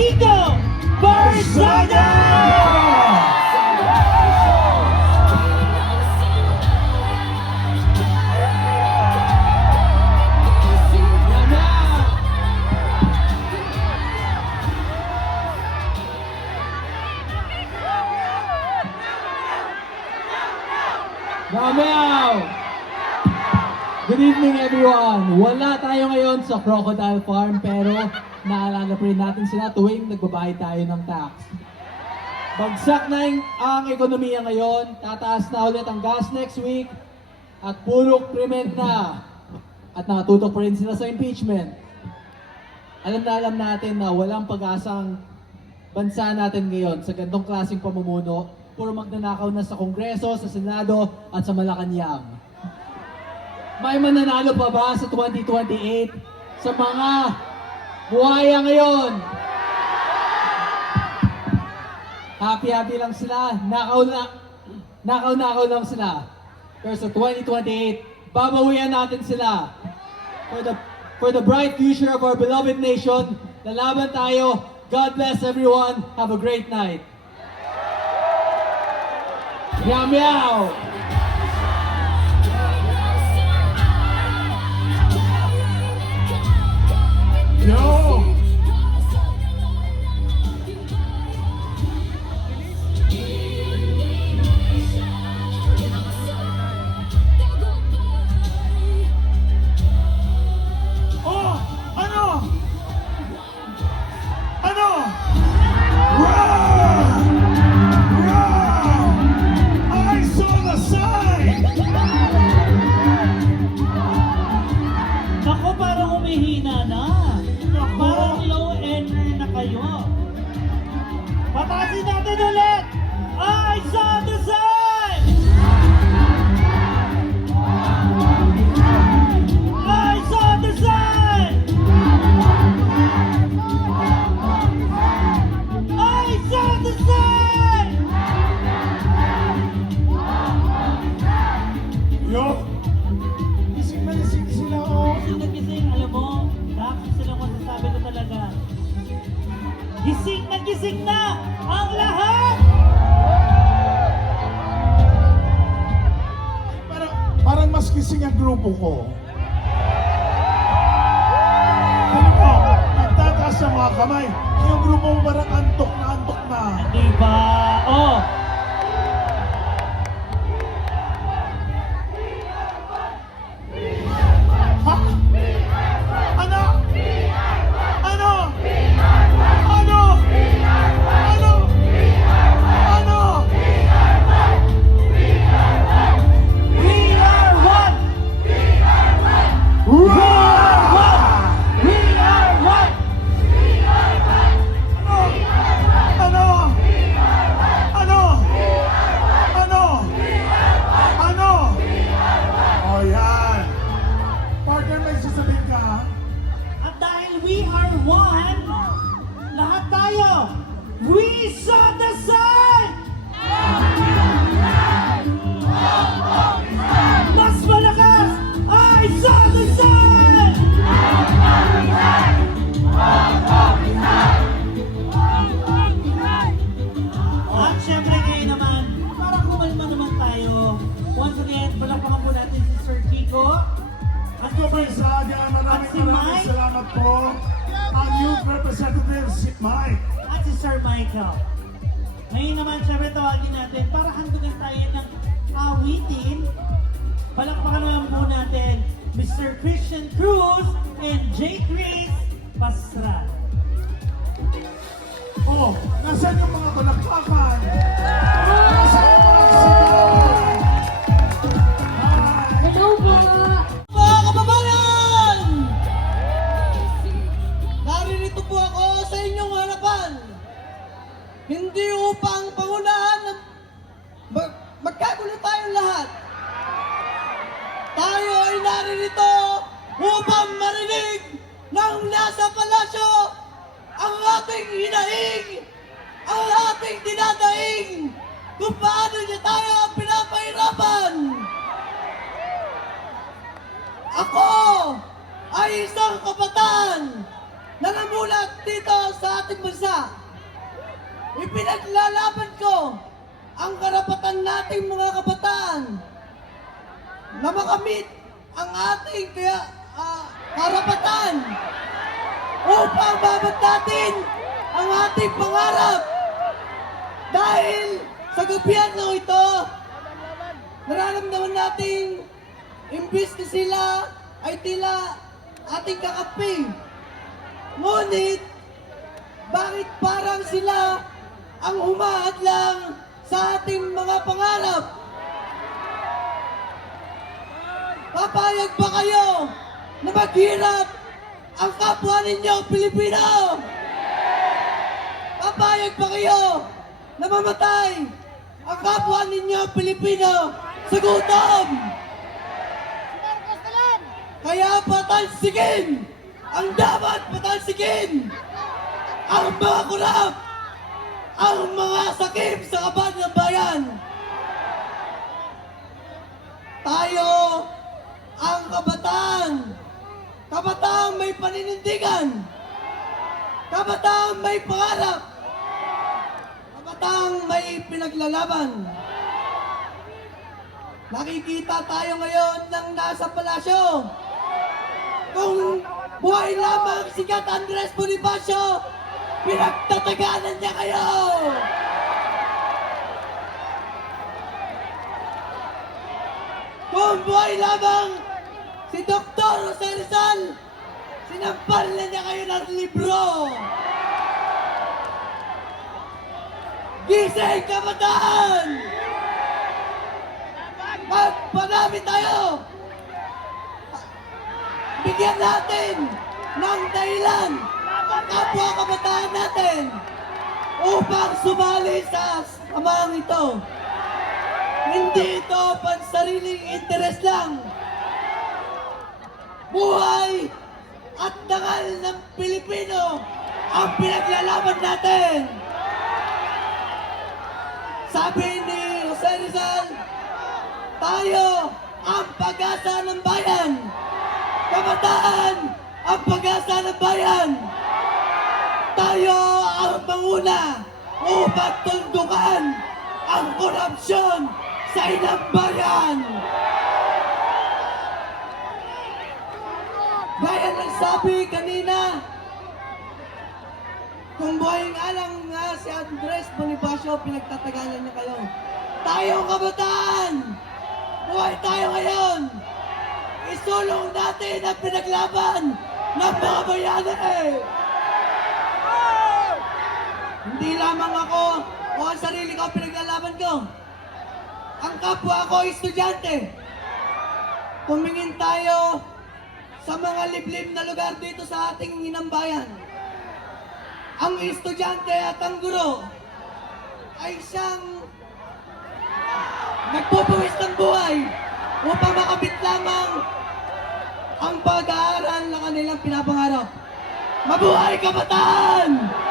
Kiko Barzada! Meow! Good evening everyone! Wala tayo ngayon sa Crocodile Farm pero naalala pa rin natin sila tuwing nagbabayad tayo ng tax. Bagsak na ang ekonomiya ngayon, tataas na ulit ang gas next week at puro krimen na at nakatutok pa rin sila sa impeachment. Alam natin na walang pag-asang bansa natin ngayon sa gantong klaseng pamumuno. Puro magnanakaw na sa Kongreso, sa Senado, at sa Malacanang. May mananalo pa ba sa 2028 sa mga buhaya ngayon? Happy lang sila, nakaw lang sila. Pero sa 2028, babawian natin sila. For the bright future of our beloved nation, lalaban tayo. God bless everyone. Have a great night. Meow meow! Yo! Oh! Ano? Ano? Wow! Wow! I saw the sign! Ako parang humihina na. Parang low energy na kayo. Patasin natin ulit! I saw the sign! I saw the sign! I saw the sign! Yo! Gising na gising sila, oh! Gising na gising, alam mo, Dax, sila masasabi ko talaga. Gising na ang lahat! Parang mas gising ang grupo ko. Ano ko? Nagtataas ang mga kamay. Yung grupo mo parang antok na. Diba? Oh! Ha? Ano? Ano? Ano? Ano? Ano? We are one! Wow! We are one! Ano? Ano? Ano? Ano? Oh, yan. Partner, may sasabihin ka, ha? At dahil we are one, lahat tayo, we saw the sun! Mas malakas, I saw the sun! At syempre ngayon naman, para kumalma naman tayo, once again, palakpakan po natin si Sir Kiko. At Ito po sa Adia, At si maraming Mike? salamat po. Ang youth representative, si Mike. at si Sir Michael. Ngayon naman, syempre tawagin natin para handugan tayo ng awitin. Palakpakan naman po natin Mr. Christian Cruz and J. Chris Pasral. Oh, nasaan yung mga palakpakan? Nasaan yung mga sigawan? Hi! Hello po! Mga kababayan! Naririto po ako sa inyong harapan. Hindi upang pangunahan na magkagulo tayong lahat. Tayo ay naririto upang marinig ng nasa palasyo ang ating hinaing, ang ating dinadaing, kung paano niya tayo pinapahirapan. Ako ay isang kabataan na namulat dito sa ating bansa. Ipinaglalaban ko ang karapatan nating mga kabataan na makamit ang ating karapatan upang mabagtatin ang ating pangarap. Dahil sa gobyerno ito, nararamdaman nating imbis na sila ay tila ating kakampi. Ngunit, bakit parang sila ang humahadlang sa ating mga pangarap? Papayag ba kayo na maghirap ang kapwa ninyo Pilipino? Papayag ba kayo na mamatay ang kapwa ninyo Pilipino sa gutom? Kaya patalsikin ang dapat patalsikin, ang mga kurap, ang mga sakip sa kaban ng bayan. Tayo ang kabataan. Kabataan may paninindigan. Kabataan may pangarap. Kabataan may pinaglalaban. Nakikita tayo ngayon ng nasa palasyo. Kung buhay lamang sikat Andres Bonifacio, pinagtataganan niya kayo! Kung buhay lamang si Dr. Jose Rizal, sinampal na niya kayo ng libro! Gising kabataan! Magpanami tayo! Bigyan natin ng dahilan ang kapwa kabataan natin upang sumali sa samahan ito. Hindi ito pansariling interes lang. Buhay at dangal ng Pilipino ang pinaglalaban natin. Sabi ni Jose Rizal, tayo ang pag-asa ng bayan. Kabataan ang pag-asa ng bayan. Tayo ang manguna upang tundukan ang korupsyon sa inang bayan. Gaya ng sabi kanina, kung buhay nga lang nga si Andres Bonifacio, pinagtatagalan niya kayo. Tayo ang kabataan! Buhay tayo ngayon! Isulong natin ang pinaglaban ng mga bayanan! Hindi lamang ako o ang sarili ko pinaglalaban ko. Ang kapwa ko estudyante. Tumingin tayo sa mga liblib na lugar dito sa ating inambayan. Ang estudyante at ang guro ay siyang nagpupuwis ng buhay upang makabit lamang ang pag-aaral na kanilang pinapangarap. Mabuhay kabataan!